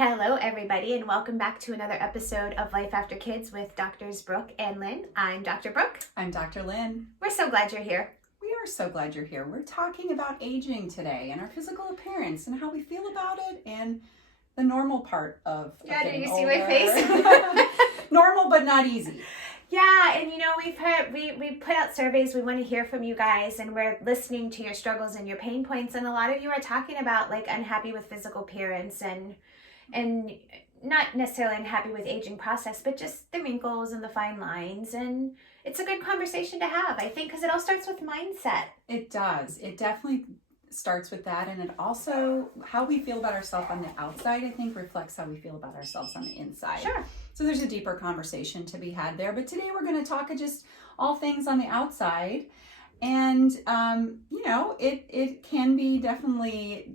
Hello, everybody, and welcome back to another episode of Life After Kids with Doctors Brooke and Lynn. I'm Dr. Brooke. I'm Dr. Lynn. We're so glad you're here. We are so glad you're here. We're talking about aging today and our physical appearance and how we feel about it and the normal part of getting older. See my face? Normal, but not easy. Yeah, and we put out surveys. We want to hear from you guys, and we're listening to your struggles and your pain points. And a lot of you are talking about like unhappy with physical appearance and not necessarily unhappy with aging process, but just the wrinkles and the fine lines. And it's a good conversation to have, I think, because it all starts with mindset. It does. It definitely starts with that. And it also, how we feel about ourselves on the outside, I think, reflects how we feel about ourselves on the inside. Sure. So there's a deeper conversation to be had there. But today we're going to talk just all things on the outside. And, it can be definitely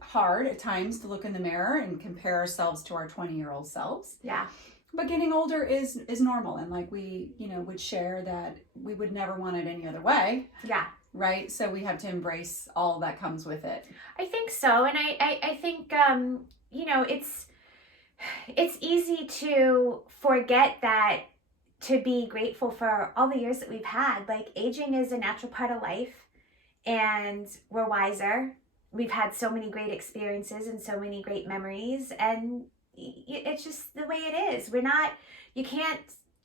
hard at times to look in the mirror and compare ourselves to our 20-year-old selves. Yeah. But getting older is normal, and like we, would share that we would never want it any other way. Yeah. Right? So we have to embrace all that comes with it. I think so. And I think it's easy to forget that, to be grateful for all the years that we've had. Like, aging is a natural part of life, and we're wiser. We've had so many great experiences and so many great memories, and it's just the way it is. You can't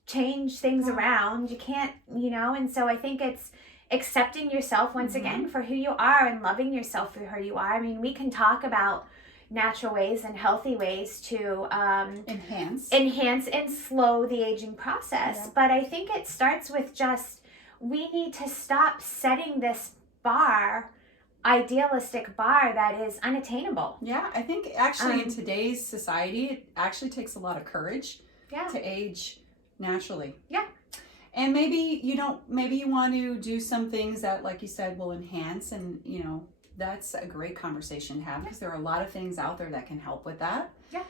change things around. You can't, and so I think it's accepting yourself once again for who you are and loving yourself for who you are. I mean, we can talk about natural ways and healthy ways to enhance and slow the aging process. Yeah. But I think it starts with just, we need to stop setting this idealistic bar that is unattainable. Yeah, I think actually in today's society, it actually takes a lot of courage to age naturally. Yeah. And maybe you want to do some things that, like you said, will enhance, and that's a great conversation to have, because there are a lot of things out there that can help with that. Yeah.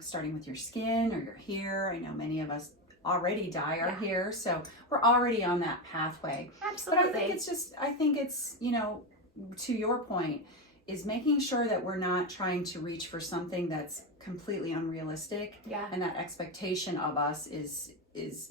Starting with your skin or your hair. I know many of us already dye our hair, so we're already on that pathway. Absolutely. But I think it's to your point, is making sure that we're not trying to reach for something that's completely unrealistic. Yeah. And that expectation of us is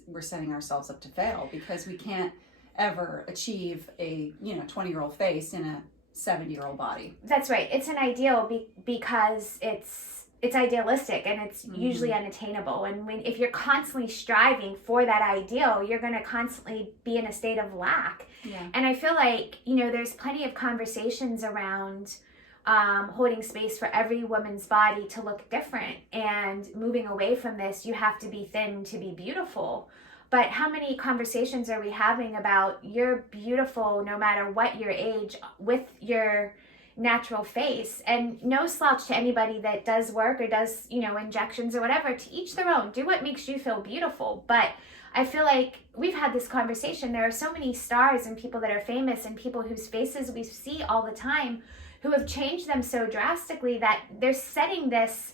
we're setting ourselves up to fail, because we can't ever achieve a 20-year-old face in a 70-year-old body. That's right. It's an ideal because it's idealistic, and it's usually unattainable. And if you're constantly striving for that ideal, you're going to constantly be in a state of lack. Yeah. And I feel like, there's plenty of conversations around holding space for every woman's body to look different, and moving away from this, you have to be thin to be beautiful. But how many conversations are we having about, you're beautiful no matter what your age, with your natural face? And no slouch to anybody that does work or does, injections or whatever. To each their own. Do what makes you feel beautiful. But I feel like we've had this conversation. There are so many stars and people that are famous and people whose faces we see all the time who have changed them so drastically that they're setting this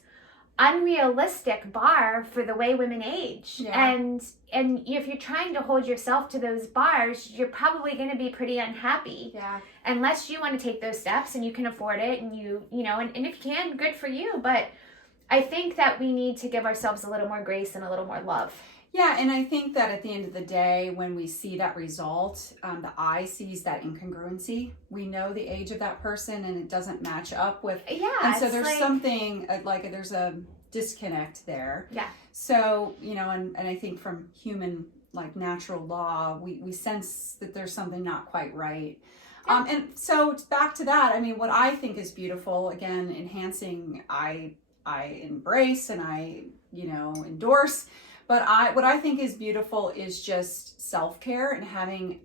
unrealistic bar for the way women age. Yeah. And if you're trying to hold yourself to those bars, you're probably going to be pretty unhappy. Yeah. Unless you want to take those steps and you can afford it, and and if you can, good for you. But I think that we need to give ourselves a little more grace and a little more love. Yeah, and I think that at the end of the day, when we see that result, the eye sees that incongruency. We know the age of that person, and it doesn't match up with. Yeah. And so there's something there's a disconnect there. Yeah. So and I think from human natural law, we sense that there's something not quite right. Yeah. And so back to that. I mean, what I think is beautiful, again, enhancing, I embrace and I endorse. But what I think is beautiful is just self-care and having,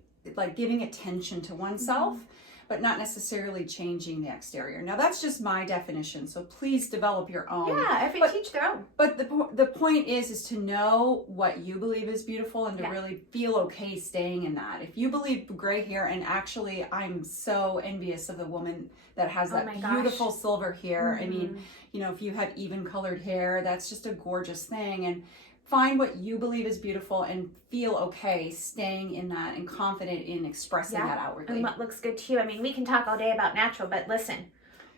giving attention to oneself, but not necessarily changing the exterior. Now, that's just my definition, so please develop your own. Yeah, teach their own. But the point is to know what you believe is beautiful, and to really feel okay staying in that. If you believe gray hair, and actually I'm so envious of the woman that has that beautiful silver hair. I mean, if you have even colored hair, that's just a gorgeous thing. And find what you believe is beautiful and feel okay staying in that and confident in expressing that outwardly. And what looks good to you. I mean, we can talk all day about natural, but listen,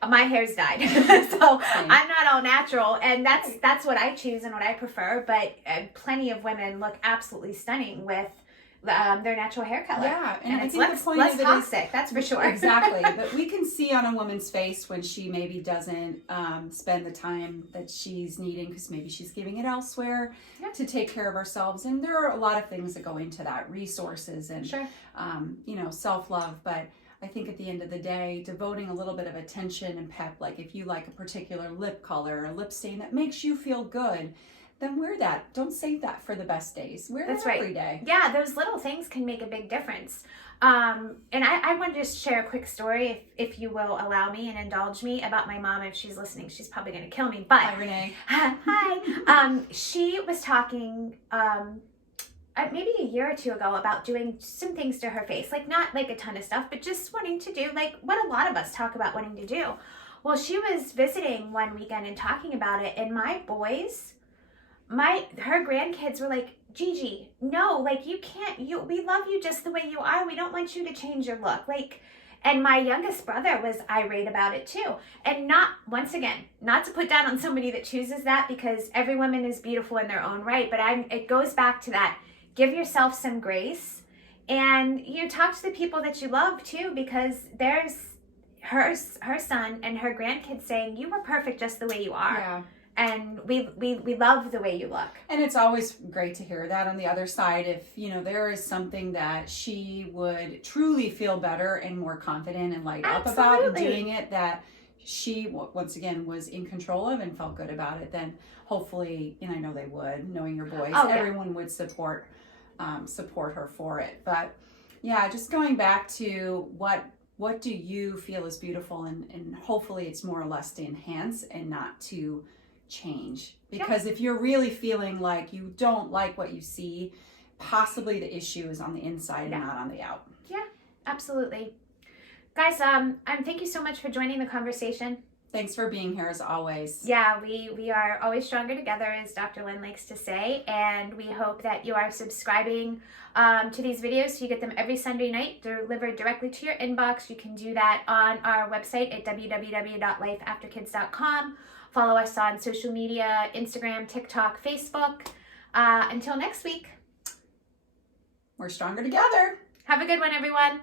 my hair's dyed. So I'm not all natural, and that's what I choose and what I prefer. But plenty of women look absolutely stunning with their natural hair color. Yeah, and I it's think the point less of it toxic, is, that's for sure. Exactly, but we can see on a woman's face when she maybe doesn't spend the time that she's needing because maybe she's giving it elsewhere to take care of ourselves. And there are a lot of things that go into that, resources and self-love. But I think at the end of the day, devoting a little bit of attention and pep, like if you like a particular lip color or lip stain that makes you feel good, then wear that. Don't save that for the best days. Wear that every day. Yeah, those little things can make a big difference. And I want to just share a quick story, if you will allow me and indulge me, about my mom. If she's listening, she's probably going to kill me. But hi, Renee. Hi. She was talking maybe a year or two ago about doing some things to her face, like not like a ton of stuff, but just wanting to do like what a lot of us talk about wanting to do. Well, she was visiting one weekend and talking about it, and my boys, her grandkids were like, Gigi, no, like you can't, we love you just the way you are. We don't want you to change your look. Like, and my youngest brother was irate about it too. And not, once again, not to put down on somebody that chooses that, because every woman is beautiful in their own right. But it goes back to that. Give yourself some grace, and talk to the people that you love too, because there's her son and her grandkids saying you were perfect just the way you are. Yeah. And we love the way you look. And it's always great to hear that on the other side. If, there is something that she would truly feel better and more confident and light up about and doing it, that she, once again, was in control of and felt good about it, then hopefully, I know they would, knowing your boys, everyone would support her for it. But yeah, just going back to what do you feel is beautiful, and hopefully it's more or less to enhance and not to change, because if you're really feeling like you don't like what you see, possibly the issue is on the inside and not on the out. Yeah, absolutely. Guys, thank you so much for joining the conversation. Thanks for being here as always. Yeah, we are always stronger together, as Dr. Lynn likes to say, and we hope that you are subscribing to these videos so you get them every Sunday night delivered directly to your inbox. You can do that on our website at www.lifeafterkids.com. Follow us on social media, Instagram, TikTok, Facebook. Until next week. We're stronger together. Have a good one, everyone.